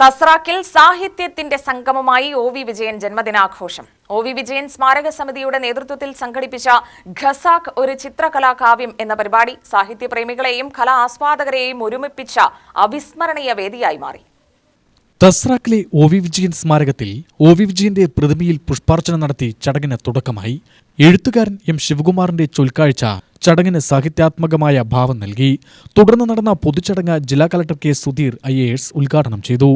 തസ്രാക്കിൽ സാഹിത്യത്തിന്റെ സംഗമമായി O. Vijayan ജന്മദിനാഘോഷം. O. Vijayan സ്മാരക സമിതിയുടെ നേതൃത്വത്തിൽ സംഘടിപ്പിച്ച ഖസാക്ക് ഒരു ചിത്രകലാകാവ്യം എന്ന പരിപാടി സാഹിത്യപ്രേമികളെയും കലാ ആസ്വാദകരെയും ഒരുമിപ്പിച്ച അവിസ്മരണീയ വേദിയായി മാറി. തസ്രാക്കിലെ ഒ.വി. വിജയൻ സ്മാരകത്തിൽ ഒ.വി. വിജയന്റെ പ്രതിമയിൽ പുഷ്പാർച്ചന നടത്തി ചടങ്ങിന് തുടക്കമായി. എഴുത്തുകാരൻ എം ശിവകുമാറിന്റെ ചൊൽക്കാഴ്ച ചടങ്ങിന് സാഹിത്യാത്മകമായ ഭാവം നൽകി. തുടർന്ന് നടന്ന പൊതുചടങ്ങ് ജില്ലാ കളക്ടർ കെ സുധീർ IAS ഉദ്ഘാടനം ചെയ്തു.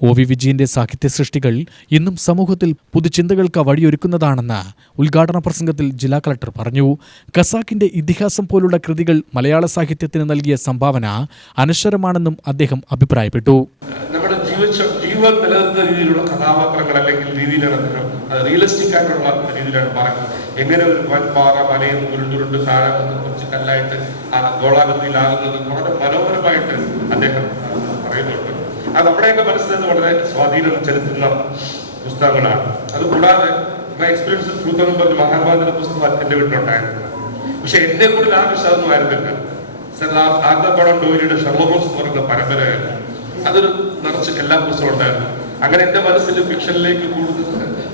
ഒ.വി. വിജയന്റെ സാഹിത്യ സൃഷ്ടികൾ ഇന്നും സമൂഹത്തിൽ പുതുചിന്തകൾക്ക് വഴിയൊരുക്കുന്നതാണെന്ന് ഉദ്ഘാടന പ്രസംഗത്തിൽ ജില്ലാ കളക്ടർ പറഞ്ഞു. ഖസാക്കിന്റെ ഇതിഹാസം പോലുള്ള കൃതികൾ മലയാള സാഹിത്യത്തിന് നൽകിയ സംഭാവന അനശ്വരമാണെന്നും അദ്ദേഹം അഭിപ്രായപ്പെട്ടു. ജീവൻ നിലനിർത്തുന്ന രീതിയിലുള്ള കഥാപാത്രങ്ങൾ അല്ലെങ്കിൽ രീതിയിലാണ് അദ്ദേഹം റിയലിസ്റ്റിക് ആയിട്ടുള്ള രീതിയിലാണ് പറയുന്നത്. എങ്ങനെ ഒരു വൻപാറ മലയിൽ ഉരുണ്ടുരുണ്ട് താഴെ കുറച്ച് കല്ലായിട്ട് ഗോളാകൃതിയിലാകുന്നത് വളരെ മനോഹരമായിട്ട് അദ്ദേഹം പറയുന്നുണ്ട്. അത് നമ്മുടെയൊക്കെ മനസ്സിൽ വളരെ സ്വാധീനം ചെലുത്തുന്ന പുസ്തകങ്ങളാണ്. അതുകൂടാതെ എക്സ്പീരിയൻസ് ട്രൂത്ത് എന്ന് പറഞ്ഞ മഹാത്മാവിന്റെ പുസ്തകം എൻ്റെ വീട്ടിലുണ്ടായിരുന്നു. പക്ഷെ എന്നെ കൂടുതൽ ആ വിഷയമൊന്നും ആയിരുന്നില്ല. ആർദ്രത്തോളം ഡോയിലിയുടെ ഷെർലോക്ക് ഹോംസ് എന്ന് പറയുന്ന പരമ്പരയായിരുന്നു. അതൊരു നിറച്ച് എല്ലാ പുസ്തകവും ഉണ്ടായിരുന്നു. അങ്ങനെ എൻ്റെ മനസ്സിൽ ഫിക്ഷനിലേക്ക് കൂടുതൽ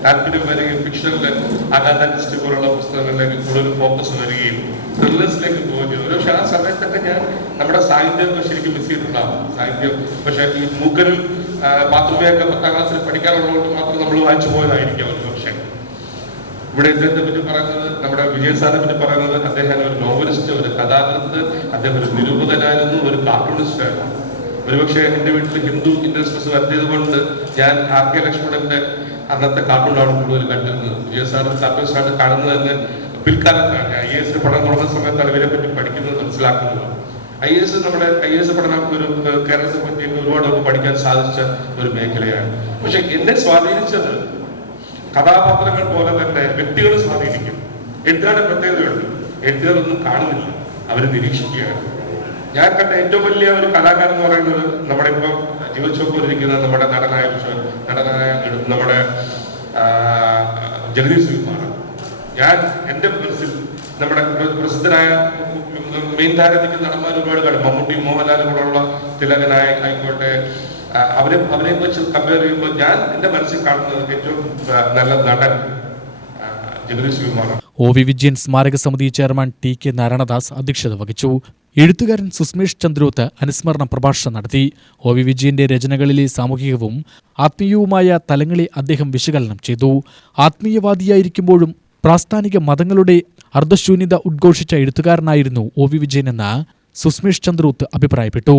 താല്പര്യം വരികയും ഫിക്ഷനിലെ അഗാധ പോലുള്ള പുസ്തകങ്ങളിലേക്ക് കൂടുതൽ ഫോക്കസ് വരികയും ത്രില്ലേഴ്സിലേക്ക് പോവുകയും ചെയ്തു. പക്ഷെ ആ സമയത്തൊക്കെ ഞാൻ നമ്മുടെ സാഹിത്യമൊക്കെ ശരിക്കും മിസ് ചെയ്തിട്ടുണ്ടാകും. സാഹിത്യം പക്ഷെ ഈ മൂക്കനും മാതൃഭൂമിയൊക്കെ 10ാം ക്ലാസ്സിൽ പഠിക്കാനുള്ളതുകൊണ്ട് മാത്രം നമ്മൾ വായിച്ചു പോയതായിരിക്കും ഒരു പക്ഷേ. ഇവിടെ ഇദ്ദേഹത്തെ പറ്റി പറയുന്നത്, നമ്മുടെ വിജയൻ സാറിനെ പറ്റി പറയുന്നത്, അദ്ദേഹം ഒരു നോവലിസ്റ്റ്, ഒരു കഥാകൃത്ത്, അദ്ദേഹം ഒരു നിരൂപകനായിരുന്നു, ഒരു കാർട്ടൂണിസ്റ്റ് ആയിരുന്നു. ഒരുപക്ഷെ എൻ്റെ വീട്ടിൽ ഹിന്ദു ഇൻഡസ്ട്രീസ് വരുത്തിയത് കൊണ്ട് ഞാൻ R.K. ലക്ഷ്മണന്റെ അന്നത്തെ കാർട്ടൂണാണ് കൂടുതൽ കണ്ടിരുന്നത്. വിജയ സാറും കാർട്ടൂണിസ്റ്റാണ് കാണുന്നത് തന്നെ പിൽക്കാലത്താണ്. ഞാൻ IAS പഠനം തുടങ്ങുന്ന സമയത്താണ് ഇവരെ പറ്റി പഠിക്കുന്നത്, മനസ്സിലാക്കുന്നത്. നമ്മുടെ IAS പഠനം ഒരു കേരളത്തെ പറ്റി ഒരുപാട് പഠിക്കാൻ സാധിച്ച ഒരു മേഖലയാണ്. പക്ഷെ എന്നെ സ്വാധീനിച്ചത് കഥാപാത്രങ്ങൾ പോലെ തന്നെ വ്യക്തികൾ സ്വാധീനിക്കും. എഴുത്തുകാരുടെ പ്രത്യേകതയുണ്ട്. എഴുത്തുകാരൊന്നും കാണുന്നില്ല, അവർ നിരീക്ഷിക്കുകയാണ്. ഞാൻ കണ്ട ഏറ്റവും വലിയ ഒരു കലാകാരൻ എന്ന് പറയുന്നത് നമ്മുടെ ഇപ്പം ജീവിച്ചുകൊണ്ടിരിക്കുന്ന നമ്മുടെ നടനായ നമ്മുടെ ജഗദീഷ് ശ്രീകുമാറാണ്. ഞാൻ എൻ്റെ മനസ്സിൽ നമ്മുടെ പ്രസിദ്ധനായ മെയിൻ ധാരണിക്കുന്ന നടന്മാർ ഒരുപാട് കാണും. മമ്മൂട്ടി, മോഹൻലാൽ കൂടെയുള്ള തിലകനായ ആയിക്കോട്ടെ, അവരെ വെച്ച് കമ്പയർ ചെയ്യുമ്പോൾ ഞാൻ എൻ്റെ മനസ്സിൽ കാണുന്നത് ഏറ്റവും നല്ല നടൻ ജഗദീഷ് ശ്രീകുമാറാണ്. ഒ.വി. വിജയൻ സ്മാരക സമിതി ചെയർമാൻ T.K. നാരായണദാസ് അധ്യക്ഷത വഹിച്ചു. എഴുത്തുകാരൻ സുസ്മേഷ് ചന്ദ്രോത്ത് അനുസ്മരണ പ്രഭാഷണം നടത്തി. ഒ.വി. വിജയന്റെ രചനകളിലെ സാമൂഹികവും ആത്മീയവുമായ തലങ്ങളെ അദ്ദേഹം വിശകലനം ചെയ്തു. ആത്മീയവാദിയായിരിക്കുമ്പോഴും പ്രാസ്ഥാനിക മതങ്ങളുടെ അർദ്ധശൂന്യത ഉദ്ഘോഷിച്ച എഴുത്തുകാരനായിരുന്നു ഒ.വി. വിജയനെന്ന് സുസ്മേഷ് ചന്ദ്രോത്ത് അഭിപ്രായപ്പെട്ടു.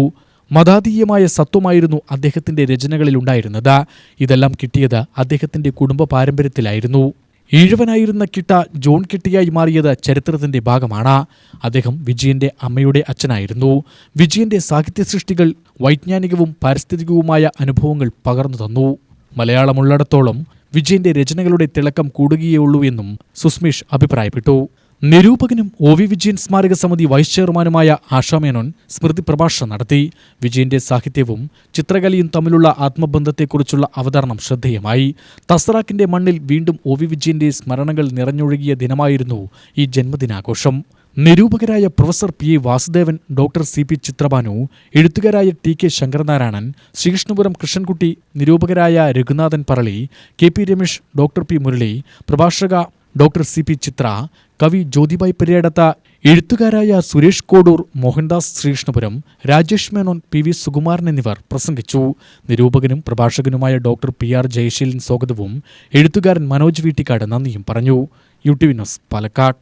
മതാതീയമായ സത്വമായിരുന്നു അദ്ദേഹത്തിന്റെ രചനകളിലുണ്ടായിരുന്നത്. ഇതെല്ലാം കിട്ടിയത് അദ്ദേഹത്തിന്റെ കുടുംബ പാരമ്പര്യത്തിലായിരുന്നു. ഈഴവനായിരുന്ന കിട്ട ജോൺ കിട്ടിയായി മാറിയത് ചരിത്രത്തിന്റെ ഭാഗമാണ്. അദ്ദേഹം വിജയന്റെ അമ്മയുടെ അച്ഛനായിരുന്നു. വിജയന്റെ സാഹിത്യ സൃഷ്ടികൾ വൈജ്ഞാനികവും പാരിസ്ഥിതികവുമായ അനുഭവങ്ങൾ പകർന്നു തന്നു. മലയാളമുള്ളിടത്തോളം വിജയന്റെ രചനകളുടെ തിളക്കം കൂടുകയുള്ളൂ എന്നും സുസ്മേഷ് അഭിപ്രായപ്പെട്ടു. നിരൂപകനും ഒ.വി. വിജയൻ സ്മാരക സമിതി വൈസ് ചെയർമാനുമായ ആശാ മേനോൻ സ്മൃതി പ്രഭാഷണം നടത്തി. വിജയന്റെ സാഹിത്യവും ചിത്രകലയും തമ്മിലുള്ള ആത്മബന്ധത്തെക്കുറിച്ചുള്ള അവതരണം ശ്രദ്ധേയമായി. തസ്രാക്കിന്റെ മണ്ണിൽ വീണ്ടും ഒ.വി. വിജയന്റെ സ്മരണകൾ നിറഞ്ഞൊഴുകിയ ദിനമായിരുന്നു ഈ ജന്മദിനാഘോഷം. നിരൂപകരായ professor P.A. Vasudevan, doctor C.P. Chithrabhanu, എഴുത്തുകാരായ T.K. ശങ്കരനാരായണൻ, ശ്രീകൃഷ്ണപുരം കൃഷ്ണൻകുട്ടി, നിരൂപകരായ Raghunathan Parali, K.P. Ramesh, doctor P. Murali, പ്രഭാഷക ഡോക്ടർ C.P. ചിത്ര, കവി ജ്യോതിബായ് പെരിയടത്ത, എഴുത്തുകാരായ സുരേഷ് കോഡൂർ, മോഹൻദാസ് ശ്രീകൃഷ്ണപുരം, രാജേഷ് മേനോൻ, P.V. സുകുമാരൻ എന്നിവർ പ്രസംഗിച്ചു. നിരൂപകനും പ്രഭാഷകനുമായ ഡോക്ടർ P.R. ജയശീലൻ സ്വാഗതവും എഴുത്തുകാരൻ മനോജ് വീട്ടിക്കാട് നന്ദിയും പറഞ്ഞു. UTV news, Palakkad.